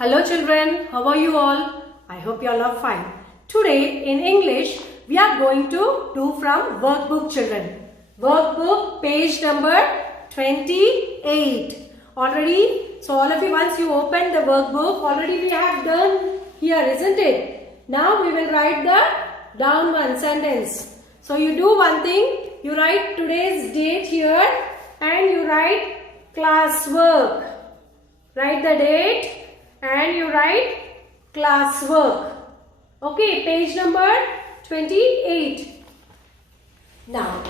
Hello children, how are you all? I hope you all are fine. Today in English, we are going to do from workbook children. Workbook page number 28. Already, so all of you, once you open the workbook, already we have done here, isn't it? Now we will write the down one sentence. So you do one thing, you write today's date here and you write classwork. Write the date and you write classwork. Okay, page number 28. Now,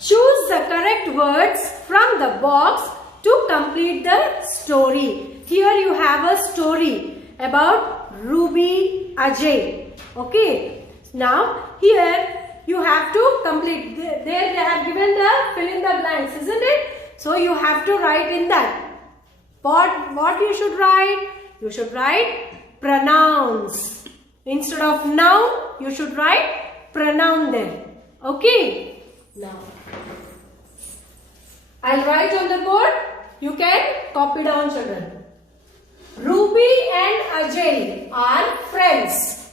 choose the correct words from the box to complete the story. Here you have a story about Ruby Ajay. Okay, now here you have to complete. There they have given the fill in the blanks, isn't it? So you have to write in that. What you should write? You should write pronouns. Instead of noun, you should write pronoun there. Okay? Now, I'll write on the board. You can copy down, children. Ruby and Ajay are friends.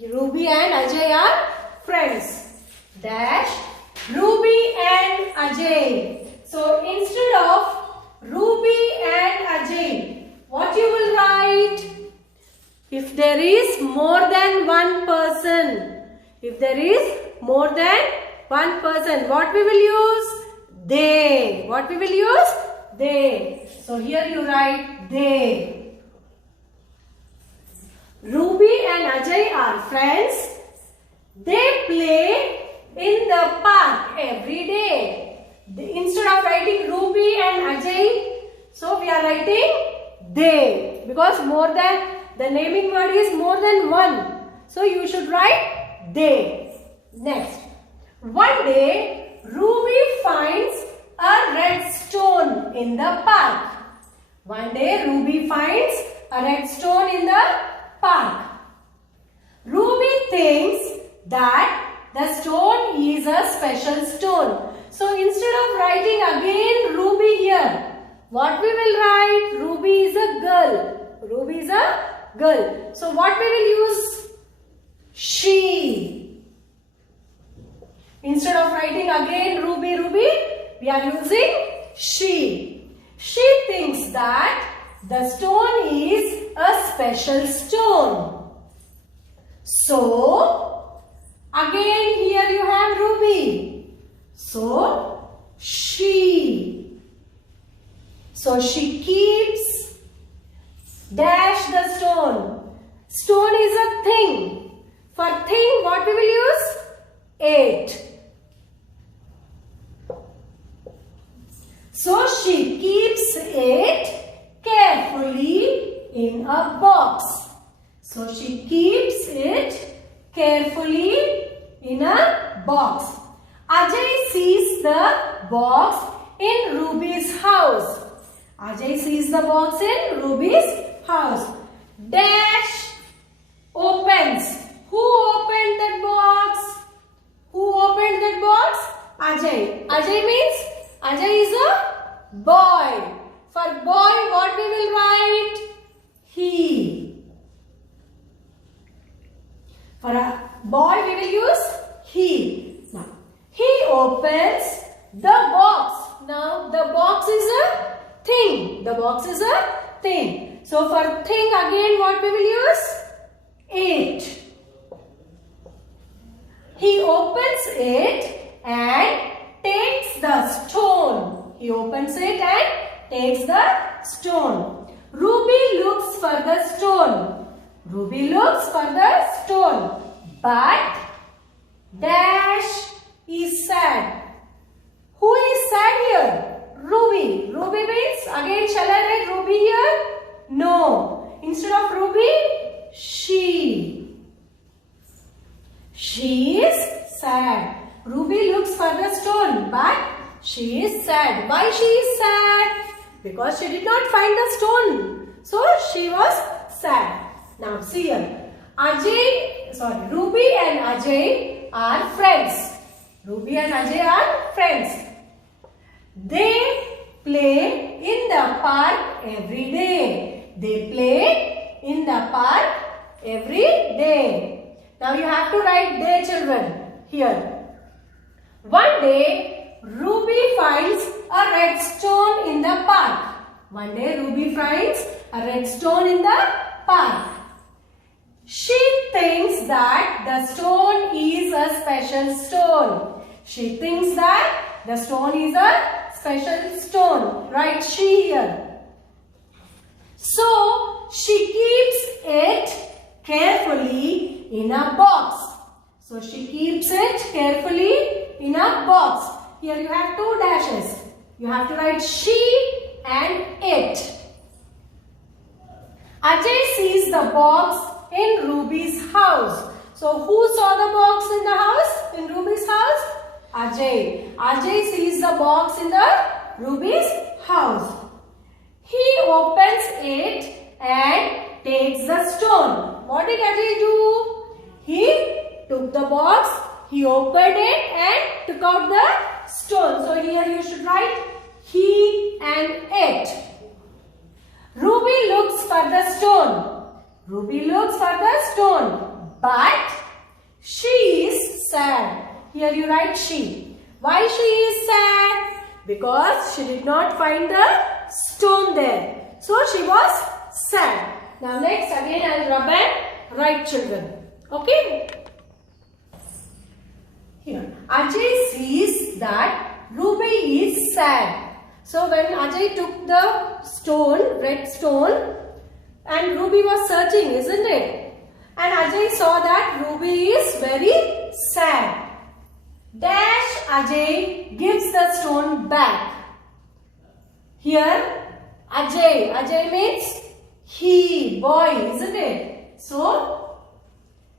Ruby and Ajay are friends. Dash Ruby and Ajay. So, instead of Ruby and Ajay, what you will write? If there is more than one person, if there is more than one person, what we will use? They. What we will use? They. So here you write they. Ruby and Ajay are friends. They play in the park every day. Instead of writing Ruby and Ajay, so we are writing they, because more than the naming word is more than one. So you should write they. Next, one day Ruby finds a red stone in the park. One day Ruby finds a red stone in the park. Ruby thinks that the stone is a special stone. So instead of writing again Ruby here, what we will write? Ruby is a girl. Ruby is a girl. So what we will use? She. Instead of writing again Ruby, we are using she. She thinks that the stone is a special stone. So, again here you have Ruby. So, she. So, she keeps dash the stone. Stone is a thing. For thing, what we will use? It. So, she keeps it carefully in a box. So, she keeps it carefully in a box. Ajay sees the box in Ruby's house. Ajay sees the box in Ruby's house. Dash opens. Who opened that box? Who opened that box? Ajay. Ajay means Ajay is a boy. For boy, what we will write? He. For a boy, we will use he. Now, he opens the box. Now, the box is a thing. The box is a thing. So, for thing again, what we will use? It. He opens it and takes the stone. He opens it and takes the stone. Ruby looks for the stone. Ruby looks for the stone. But dash is sad. Who is sad here? Ruby. Ruby means, again shall I write Ruby here? No. Instead of Ruby, she. She is sad. Ruby looks for the stone, but she is sad. Why she is sad? Because she did not find the stone. So she was sad. Now see here. Ruby and Ajay are friends. Ruby and Ajay are friends. They play in the park every day. They play in the park every day. Now you have to write day, children, here. One day, Ruby finds a red stone in the park. One day, Ruby finds a red stone in the park. She thinks that the stone is a special stone. She thinks that the stone is a special stone. Write she here. So, she keeps it carefully in a box. So, she keeps it carefully in a box. Here you have two dashes. You have to write she and it. Ajay sees the box in Ruby's house. So, who saw the box in the house? In Ruby's house? Ajay. Ajay sees the box in the Ruby's house. He opens it and takes the stone. What did Ajay do? He took the box, he opened it and took out the stone. So here you should write he and it. Ruby looks for the stone. Ruby looks for the stone. But she is sad. Here you write she. Why she is sad? Because she did not find the stone there. So she was sad. Now next again I will rub and write, children. Okay. Here Ajay sees that Ruby is sad. So when Ajay took the stone, red stone, and Ruby was searching, isn't it? And Ajay saw that Ruby is very sad. Dash Ajay gives the stone back. Here Ajay. Ajay means he, boy, isn't it? So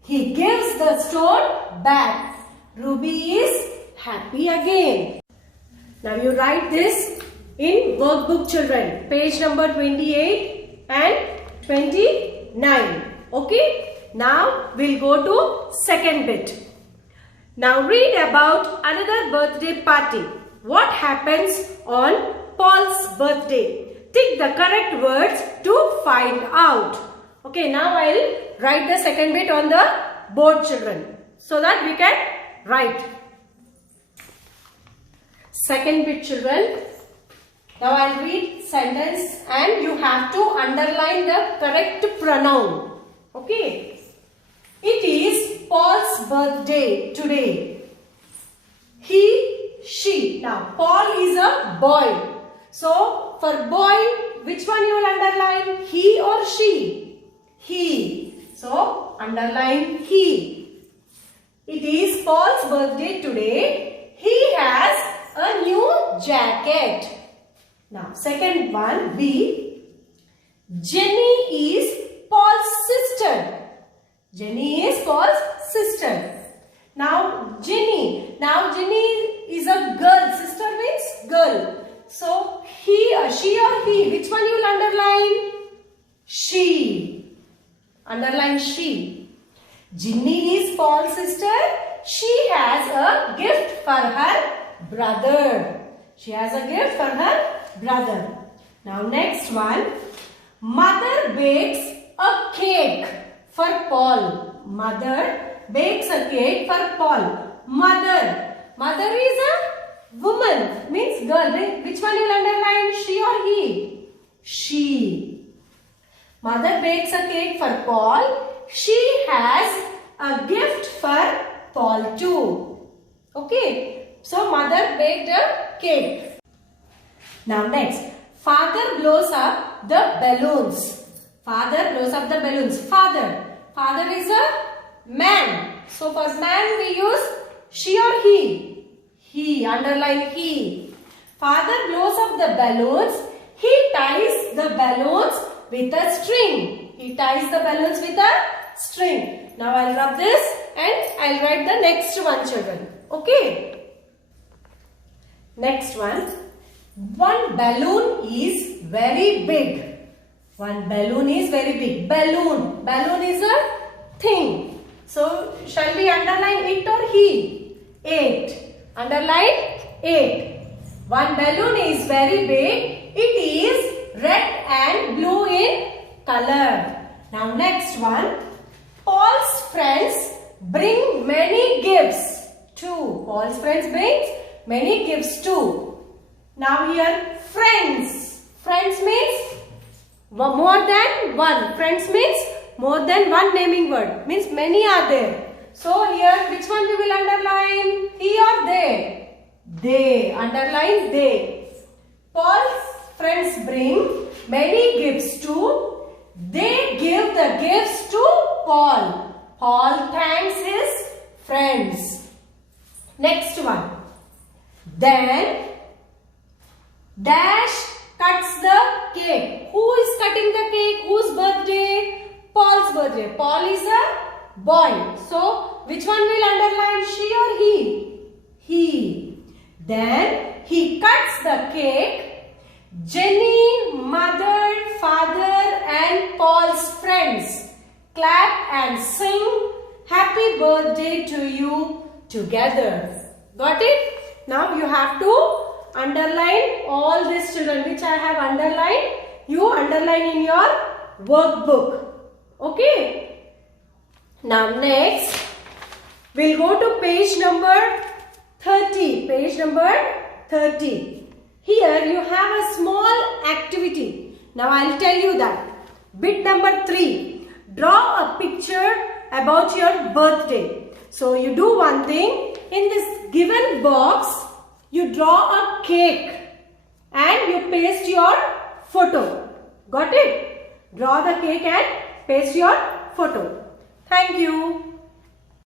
he gives the stone back. Ruby is happy again. Now you write this in workbook, children. Page number 28 and 29. Okay. Now we'll go to second bit. Now read about another birthday party. What happens on Paul's birthday? Tick the correct words to find out. Okay, now I'll write the second bit on the board, children, so that we can write. Second bit, children. Now I'll read sentence and you have to underline the correct pronoun. Okay. It is Paul's birthday today. He, she. Now Paul is a boy. So for boy, which one you will underline? He or she? He. So underline he. It is Paul's birthday today. He has a new jacket. Now second one, B. Jenny is Paul's sister. Jenny is Paul's sister. Now Jenny. Now Jenny is a girl. Sister means girl. So he or she or he. Which one you will underline? She. Underline she. Jenny is Paul's sister. She has a gift for her brother. She has a gift for her brother. Now next one. Mother bakes a cake for Paul. Mother bakes a cake for Paul. Mother. Mother is a woman. Means girl. Which one you will underline? She or he? She. Mother bakes a cake for Paul. She has a gift for Paul too. Okay. So mother baked a cake. Now next. Father blows up the balloons. Father blows up the balloons. Father. Father is a man. So for man we use she or he. He. Underline he. Father blows up the balloons. He ties the balloons with a string. He ties the balloons with a string. Now I'll rub this and I'll write the next one, children. Okay. Next one. One balloon is very big. One balloon is very big. Balloon. Balloon is a thing. So, shall we underline it or he? It. Underline it. One balloon is very big. It is red and blue in color. Now next one. Paul's friends bring many gifts too. Paul's friends bring many gifts too. Now here friends. Friends means more than one. Friends means more than one naming word. Means many are there. So here which one we will underline? He or they? They. Underline they. Paul's friends bring many gifts too. They give the gifts to Paul. Paul thanks his friends. Next one. Then Dash cuts the cake. Who is cutting the cake? Whose birthday? Paul's birthday. Paul is a boy. So which one will underline? She or he? He. Then he cuts the cake. Jenny, mother, father and Paul's friends clap and sing happy birthday to you together. Got it? Now you have to underline all these children which I have underlined. You underline in your workbook. Okay? Now next we'll go to page number 30. Page number 30. Here you have a small activity. Now I'll tell you that. Bit number 3. Draw a picture about your birthday. So you do one thing. In this given box, you draw a cake and you paste your photo. Got it? Draw the cake and paste your photo. Thank you.